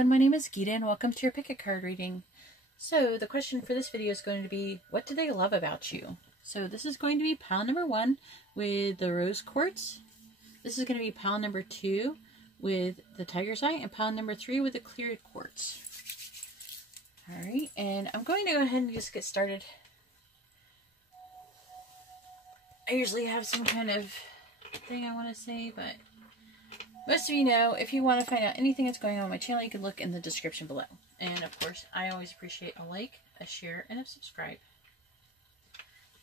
everyone, my name is Gita and welcome to your pick a card reading. So the question for this video is going to be, what do they love about you? So this is going to be pile number 1 with the rose quartz. This is going to be pile number 2 with the tiger's eye, and pile number 3 with the clear quartz. Alright, and I'm going to go ahead and just get started. I usually have some kind of thing I want to say, but most of you know, if you want to find out anything that's going on my channel, you can look in the description below. And of course, I always appreciate a like, a share, and a subscribe.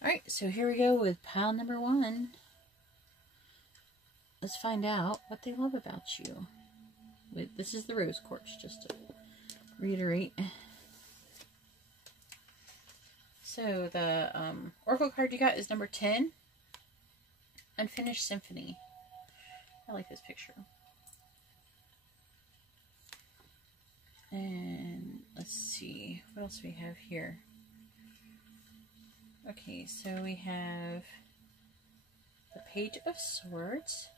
Alright, so here we go with pile number 1. Let's find out what they love about you. This is the rose quartz, just to reiterate. So the oracle card you got is number 10, Unfinished Symphony. I like this picture. And let's see, what else do we have here? Okay, so we have the Page of Swords.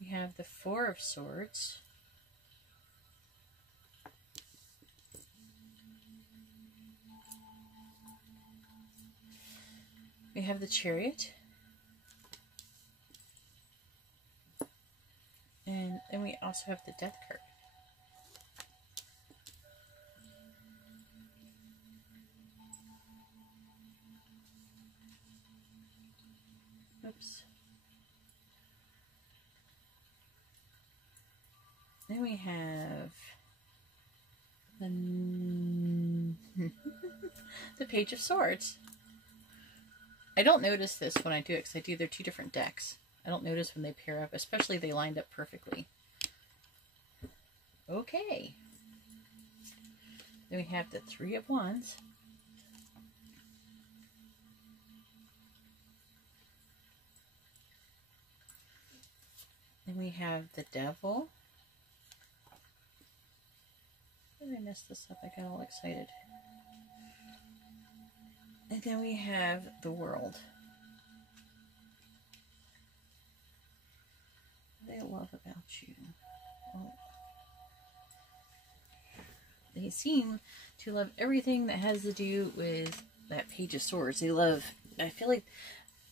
We have the Four of Swords. We have the Chariot. And then we also have the Death card. Oops. Then we have the Page of Swords. I don't notice this when I do it because I do they're two different decks. I don't notice when they pair up, especially if they lined up perfectly. Okay. Then we have the Three of Wands. Then we have the Devil. How did I mess this up? I got all excited. And then we have the World. What do they love about you? Well, they seem to love everything that has to do with that Page of Swords. They love, I feel like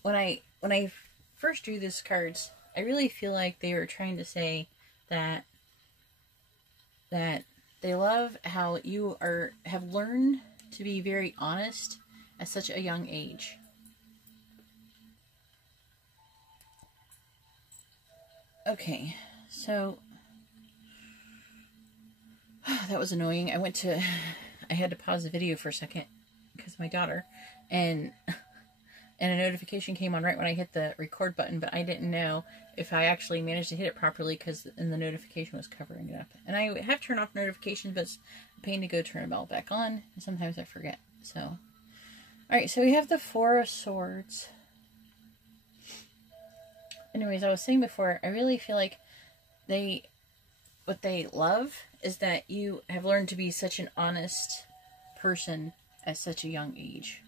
when I first drew these cards, I really feel like they were trying to say that they love how you have learned to be very honest at such a young age. Okay, so that was annoying. I had to pause the video for a second because of my daughter, and a notification came on right when I hit the record button, but I didn't know if I actually managed to hit it properly because the notification was covering it up. And I have turned off notifications, but it's a pain to go turn them all back on, and sometimes I forget. So, alright, so we have the Four of Swords. Anyways, I was saying before, I really feel like what they love is that you have learned to be such an honest person at such a young age.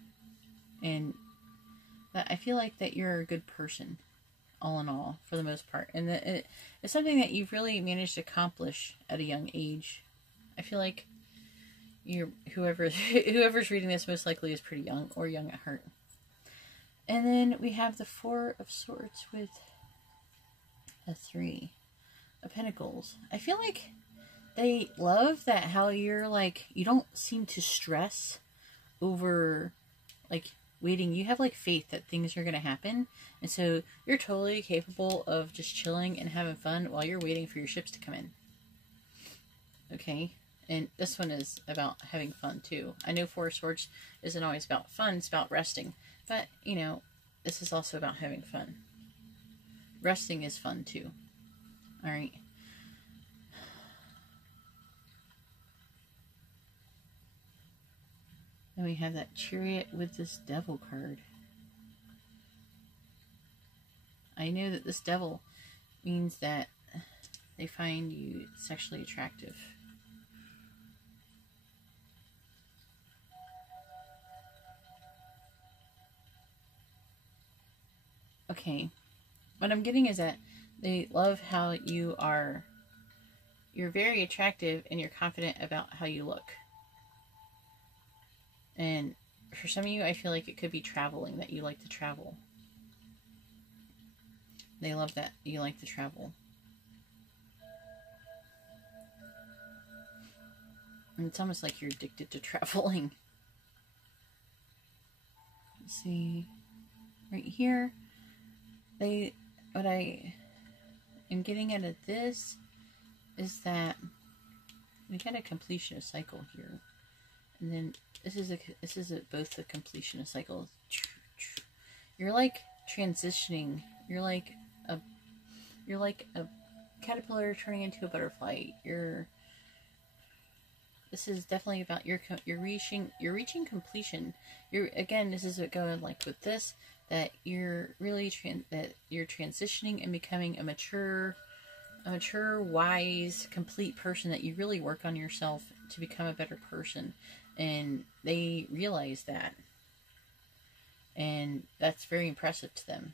And that I feel like that you're a good person, all in all, for the most part. And that it's something that you've really managed to accomplish at a young age. I feel like whoever's reading this most likely is pretty young or young at heart. And then we have the Four of Swords with a Three of Pentacles. I feel like they love that how you're like, you don't seem to stress over like waiting. You have like faith that things are going to happen, and so you're totally capable of just chilling and having fun while you're waiting for your ships to come in. Okay, and this one is about having fun too. I know Four of Swords isn't always about fun, it's about resting, but you know, this is also about having fun. Resting is fun too. Alright. Then we have that Chariot with this Devil card. I know that this Devil means that they find you sexually attractive. Okay, what I'm getting is that They love how you are. You're very attractive and you're confident about how you look. And for some of you, I feel like it could be traveling, that you like to travel. They love that you like to travel. And it's almost like you're addicted to traveling. Let's see. Right here, what I am getting at this is that we got a completion of cycle here. And then this is both the completion of cycles. You're like transitioning. You're like a caterpillar turning into a butterfly. This is definitely about you're reaching completion. This is what going like with this, that you're really you're transitioning and becoming a mature, wise, complete person, that you really work on yourself to become a better person. And they realize that. And that's very impressive to them.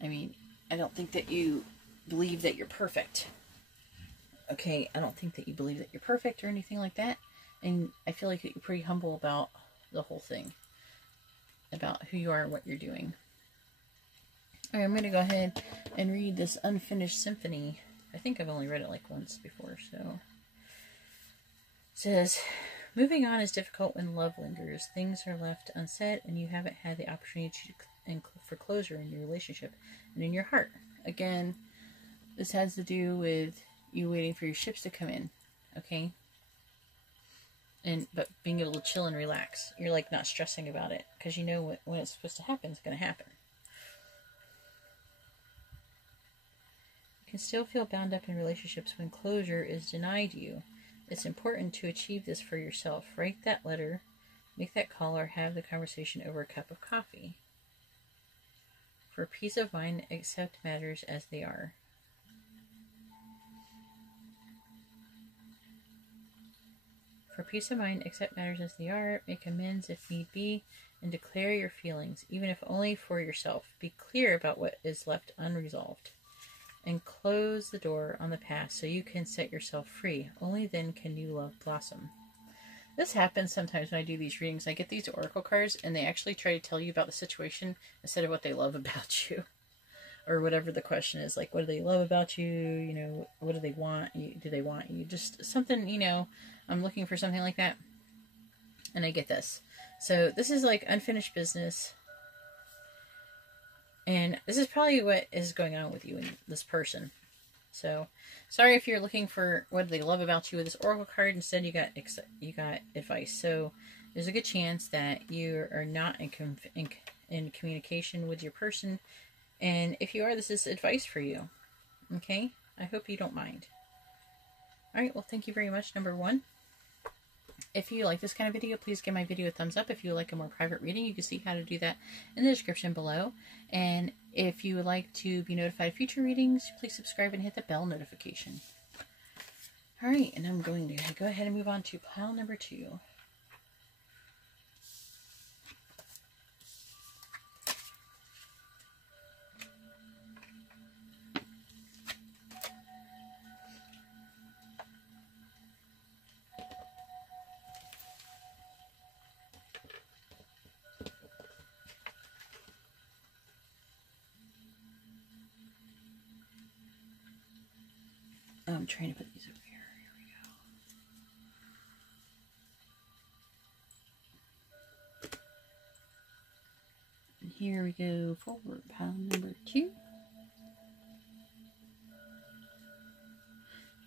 I mean, I don't think that you believe that you're perfect. Okay, I don't think that you believe that you're perfect or anything like that. And I feel like you're pretty humble about the whole thing. About who you are and what you're doing. Alright, I'm going to go ahead and read this Unfinished Symphony. I think I've only read it like once before, so... It says, moving on is difficult when love lingers. Things are left unsaid and you haven't had the opportunity for closure in your relationship and in your heart. Again, this has to do with you waiting for your ships to come in, okay? But being able to chill and relax. You're like not stressing about it because you know when it's supposed to happen, it's going to happen. You can still feel bound up in relationships when closure is denied you. It's important to achieve this for yourself. Write that letter, make that call, or have the conversation over a cup of coffee. For peace of mind, accept matters as they are. For peace of mind, accept matters as they are, make amends if need be, and declare your feelings, even if only for yourself. Be clear about what is left unresolved. And close the door on the past so you can set yourself free. Only then can new love blossom. This happens sometimes when I do these readings. I get these oracle cards and they actually try to tell you about the situation instead of what they love about you. Or whatever the question is. Like, what do they love about you? You know, what do they want? Do they want you? Just something, you know, I'm looking for something like that. And I get this. So this is like unfinished business. And this is probably what is going on with you and this person. So, sorry if you're looking for what they love about you with this oracle card. Instead, you got advice. So, there's a good chance that you are not in communication with your person. And if you are, this is advice for you. Okay? I hope you don't mind. Alright, well, thank you very much, number 1. If you like this kind of video, please give my video a thumbs up. If you would like a more private reading, you can see how to do that in the description below. And if you would like to be notified of future readings, please subscribe and hit the bell notification. Alright, and I'm going to go ahead and move on to pile number 2. I'm trying to put these over here. Here we go. And here we go forward. Pile number 2.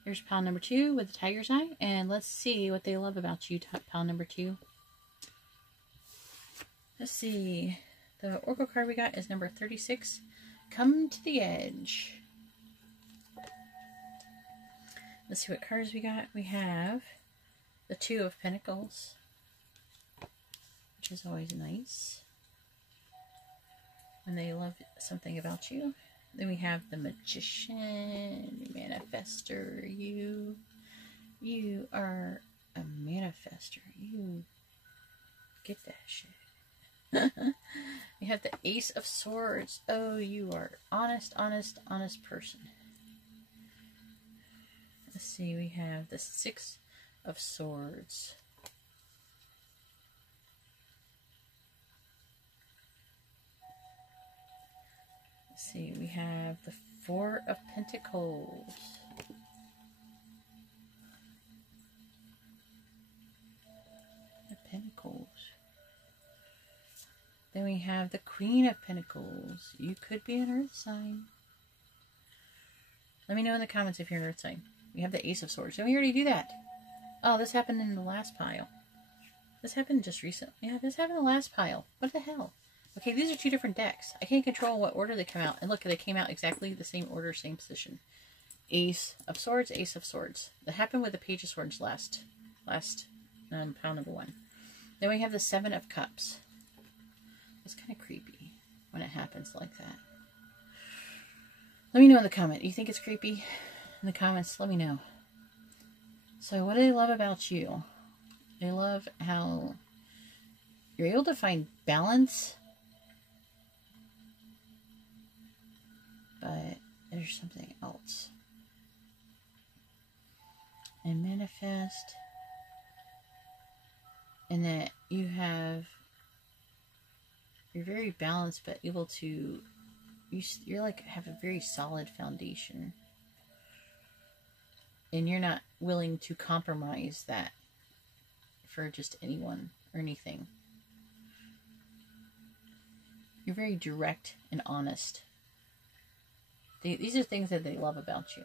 Here's pile number 2 with the tiger's eye. And let's see what they love about you, pile number 2. Let's see. The oracle card we got is number 36. Come to the edge. Let's see what cards we got. We have the 2 of Pentacles, which is always nice when they love something about you. Then we have the Magician, Manifester. You are a manifester. You get that shit. We have the Ace of Swords. Oh, you are honest person. Let's see, we have the Six of Swords. Let's see, we have the Four of Pentacles. The Pentacles. Then we have the Queen of Pentacles. You could be an Earth sign. Let me know in the comments if you're an Earth sign. We have the Ace of Swords. Did we already do that? Oh, this happened in the last pile. This happened just recently. Yeah, this happened in the last pile. What the hell? Okay, these are two different decks. I can't control what order they come out. And look, they came out exactly the same order, same position. Ace of Swords, Ace of Swords. That happened with the Page of Swords last pile number 1. Then we have the Seven of Cups. It's kind of creepy when it happens like that. Let me know in the comment. Do you think it's creepy? In the comments, let me know. So what do they love about you? They love how you're able to find balance, but there's something else. And manifest, and that you're very balanced, but able to, you're like have a very solid foundation. And you're not willing to compromise that for just anyone or anything. You're very direct and honest. These are things that they love about you.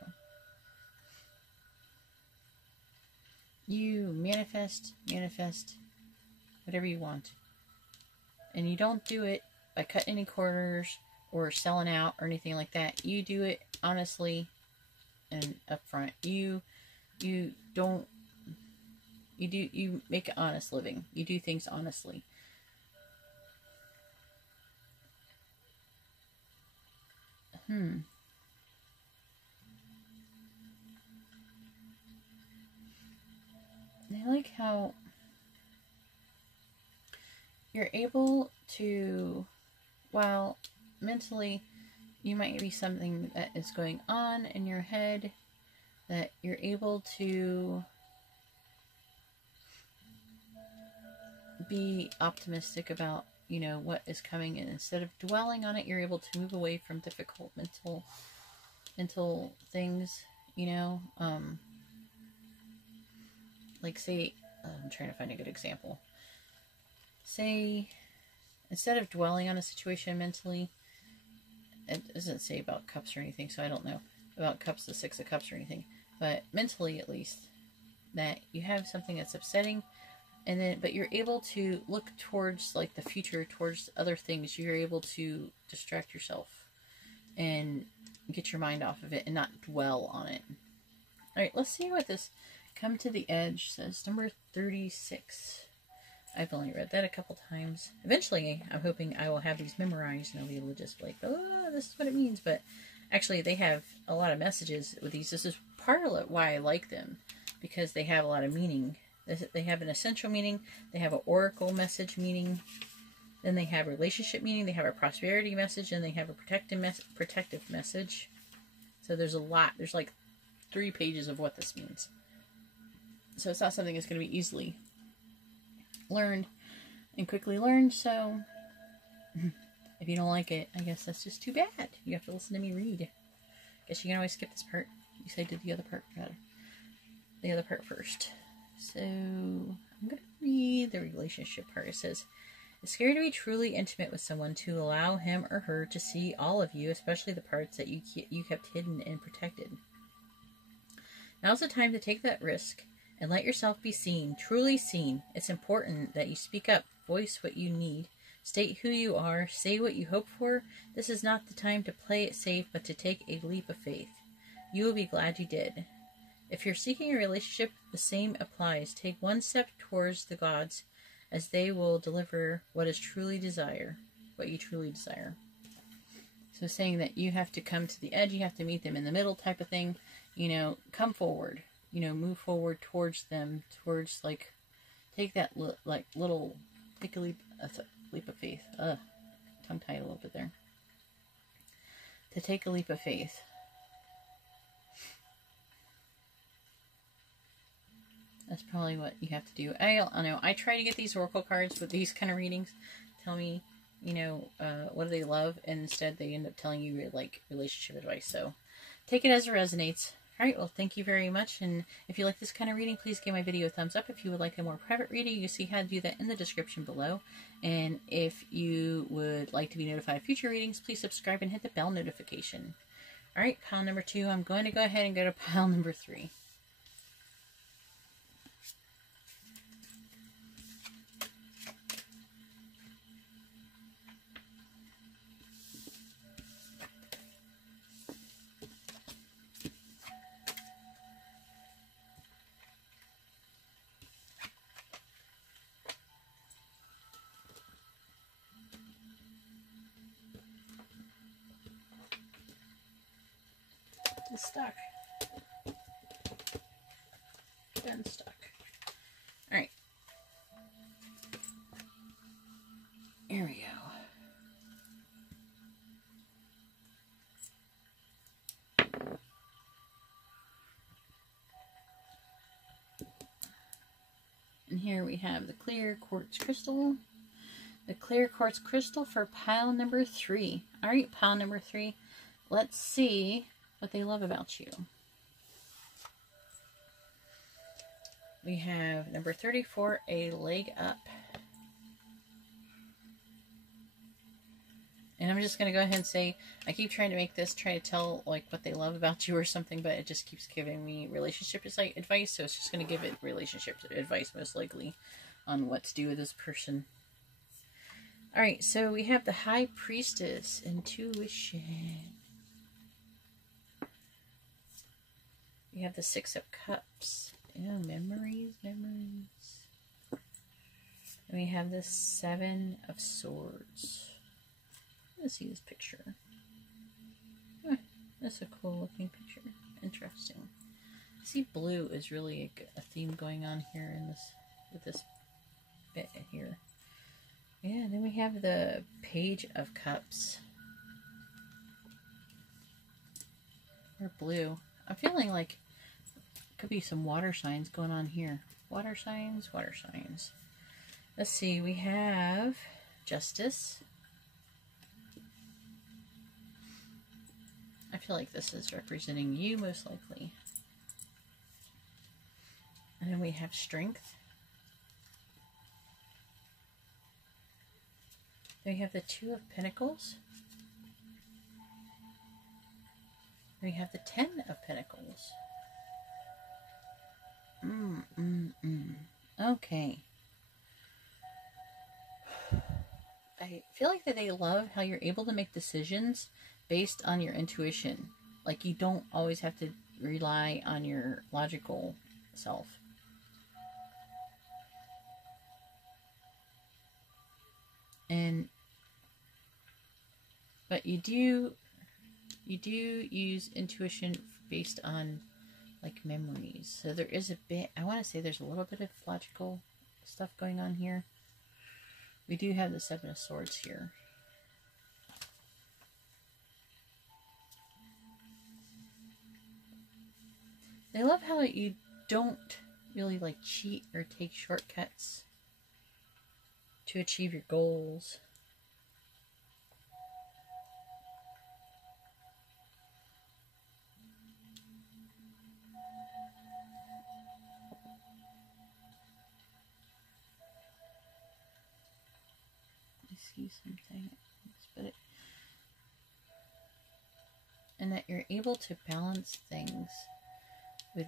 You manifest whatever you want. And you don't do it by cutting any corners or selling out or anything like that. You do it honestly and upfront. You make an honest living. You do things honestly. I like how you're able to, while mentally you might be something that is going on in your head, that you're able to be optimistic about, what is coming, and instead of dwelling on it, you're able to move away from difficult mental things, like say, I'm trying to find a good example. Say, instead of dwelling on a situation mentally, it doesn't say about cups or anything, so I don't know about cups, the Six of Cups or anything, but mentally at least, that you have something that's upsetting, but you're able to look towards like the future, towards other things. You're able to distract yourself and get your mind off of it and not dwell on it. Alright, let's see what this Come to the Edge says. Number 36. I've only read that a couple times. Eventually, I'm hoping I will have these memorized and I'll be able to just be like, oh, this is what it means. But actually, they have a lot of messages with these. This is part of why I like them, because they have a lot of meaning. They have an essential meaning. They have an oracle message meaning. Then they have a relationship meaning. They have a prosperity message. And they have a protective message. So there's a lot. There's like 3 pages of what this means. So it's not something that's going to be easily learned and quickly learned. So if you don't like it, I guess that's just too bad. You have to listen to me read. Guess you can always skip this part. At least I did the other part better. The other part first. So I'm going to read the relationship part. It says, it's scary to be truly intimate with someone, to allow him or her to see all of you, especially the parts that you kept hidden and protected. Now's the time to take that risk and let yourself be seen, truly seen. It's important that you speak up, voice what you need, state who you are, say what you hope for. This is not the time to play it safe, but to take a leap of faith. You will be glad you did. If you're seeking a relationship, the same applies. Take one step towards the gods, as they will deliver what you truly desire. So saying that you have to come to the edge, you have to meet them in the middle type of thing. Come forward. Move forward towards them, towards, like, take that, take a leap, Leap of faith. Tongue-tied a little bit there. To take a leap of faith. That's probably what you have to do. I don't know. I try to get these oracle cards with these kind of readings. Tell me, you know, what do they love? And instead they end up telling you, like, relationship advice. So take it as it resonates. Alright, well, thank you very much. And if you like this kind of reading, please give my video a thumbs up. If you would like a more private reading, you can see how to do that in the description below. And if you would like to be notified of future readings, please subscribe and hit the bell notification. Alright, pile number 2. I'm going to go ahead and go to pile number 3. It's stuck. Done stuck. Alright. Here we go. And here we have the clear quartz crystal. The clear quartz crystal for pile number 3. Alright, pile number 3. Let's see what they love about you. We have number 34, a leg up. And I'm just going to go ahead and say, I keep trying to make this, try to tell like what they love about you or something, but it just keeps giving me relationship advice, so it's just going to give it relationship advice most likely on what to do with this person. Alright, so we have the High Priestess, intuition. We have the 6 of Cups. Yeah, memories. And we have the 7 of Swords. Let's see this picture. That's a cool looking picture. Interesting. I see blue is really a theme going on here in this, with this bit here. Yeah, then we have the Page of Cups. Or blue. I'm feeling like could be some water signs going on here. Water signs. Let's see, we have Justice. I feel like this is representing you most likely. And then we have Strength. Then we have the 2 of Pentacles. We have the 10 of Pentacles. Okay. I feel like that they love how you're able to make decisions based on your intuition. Like you don't always have to rely on your logical self. But you do use intuition based on like memories. So there is a bit, I want to say there's a little bit of logical stuff going on here. We do have the 7 of Swords here. They love how you don't really like cheat or take shortcuts to achieve your goals. See something, and that you're able to balance things with,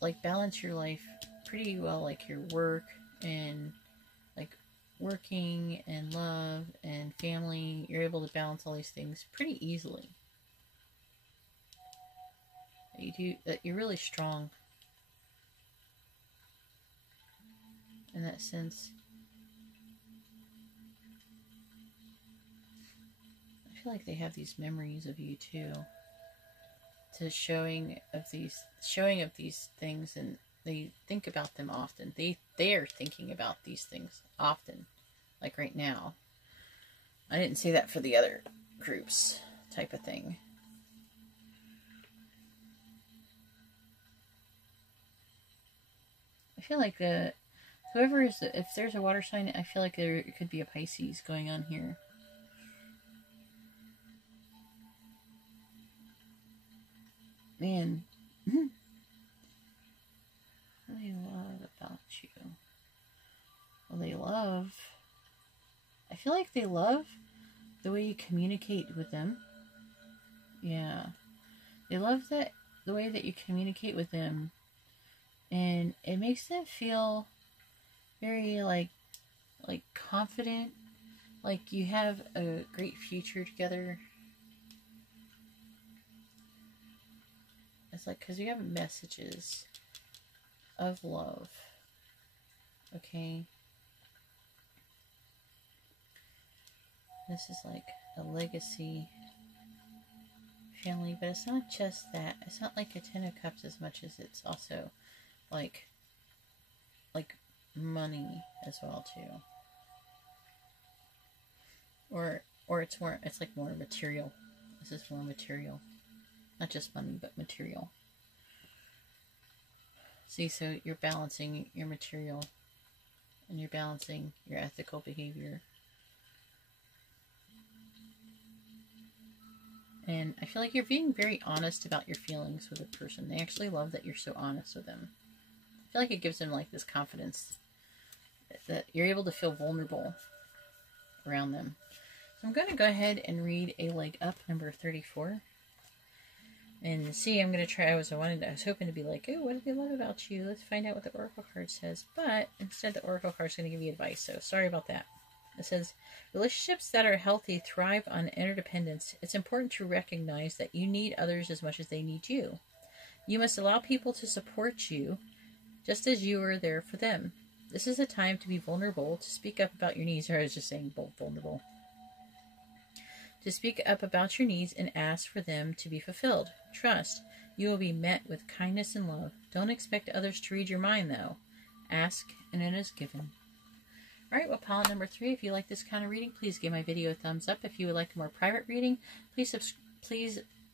like, balance your life pretty well, like your work and like working and love and family. You're able to balance all these things pretty easily. That you're really strong in that sense. I feel like they have these memories of you too, to showing of these things, and they think about them often. They are thinking about these things often, like right now. I didn't say that for the other groups type of thing. I feel like whoever is, if there's a water sign, I feel like there could be a Pisces going on here. Man. What do they love about you? Well, they love... I feel like they love the way you communicate with them. Yeah. They love the way that you communicate with them. And it makes them feel very, like confident. Like you have a great future together. It's like, because you have messages of love. Okay? This is like a legacy family, but it's not just that. It's not like a Ten of Cups as much as it's also like money as well too. Or it's like more material. This is more material. Not just money, but material. See, so you're balancing your material and you're balancing your ethical behavior. And I feel like you're being very honest about your feelings with a person. They actually love that you're so honest with them. I feel like it gives them like this confidence that you're able to feel vulnerable around them. So I'm going to go ahead and read a leg up, number 34. And see, I'm going to try, I was hoping to be like, oh, what do they love about you? Let's find out what the Oracle card says. But instead, the Oracle card is going to give you advice. So sorry about that. It says, relationships that are healthy thrive on interdependence. It's important to recognize that you need others as much as they need you. You must allow people to support you just as you are there for them. This is a time to be vulnerable, to speak up about your needs. Or I was just saying vulnerable. To speak up about your needs and ask for them to be fulfilled. Trust. You will be met with kindness and love. Don't expect others to read your mind, though. Ask, and it is given. Alright, well, pile number 3, if you like this kind of reading, please give my video a thumbs up. If you would like a more private reading, please,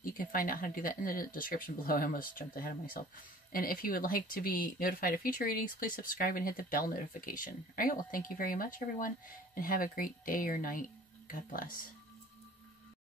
you can find out how to do that in the description below. I almost jumped ahead of myself. And if you would like to be notified of future readings, please subscribe and hit the bell notification. Alright, well, thank you very much, everyone, and have a great day or night. God bless.